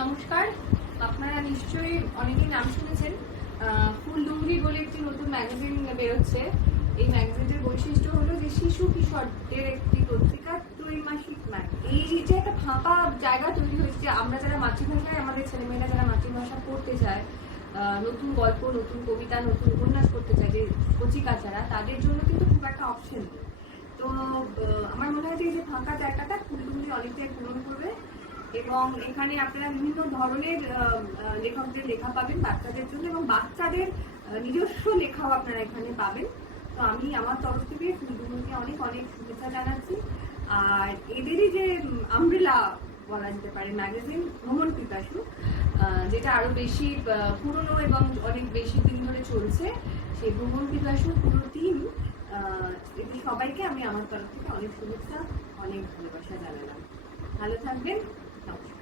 নমস্কার। আপনারা নিশ্চয়ই অনেকেই নাম শুনেছেন। ফুলডুংরি বলে একটি নতুন ম্যাগাজিন বেরোচ্ছে। এই ম্যাগাজিনের বৈশিষ্ট্য হলো যে শিশু কিশোরদের একটি পত্রিকা, ত্রৈমাসিক এই যে একটা ফাঁকা জায়গা তৈরি হয়েছে যে আমরা যারা মাতৃভাষায়, আমাদের ছেলেমেয়েরা যারা মাতৃভাষা পড়তে চায়, নতুন গল্প, নতুন কবিতা, নতুন উপন্যাস পড়তে চায়, যে কচিকাচারা, তাদের জন্য কিন্তু খুব একটা অপশন নেই। তো আমার মনে হয় যে ফাঁকা জায়গাটা ফুলডুংরি অনেকটাই পূরণ করবে এবং এখানে আপনারা বিভিন্ন ধরনের লেখকদের লেখা পাবেন বাচ্চাদের জন্য, এবং বাচ্চাদের নিজস্ব লেখাও আপনারা এখানে পাবেন। তো আমি আমার তরফ থেকে ফুলডুংরিকে অনেক অনেক শুভেচ্ছা জানাচ্ছি। আর এদেরই যে আমব্রেলা বলা যেতে পারে ম্যাগাজিন, ভ্রমণ পিপাসু, যেটা আরো বেশি পুরনো এবং অনেক বেশি দিন ধরে চলছে, সেই ভ্রমণ পিপাসু পুরো টিম, এদের সবাইকে আমি আমার তরফ থেকে অনেক শুভেচ্ছা, অনেক ভালোবাসা জানালাম। ভালো থাকবেন। নমস্কার।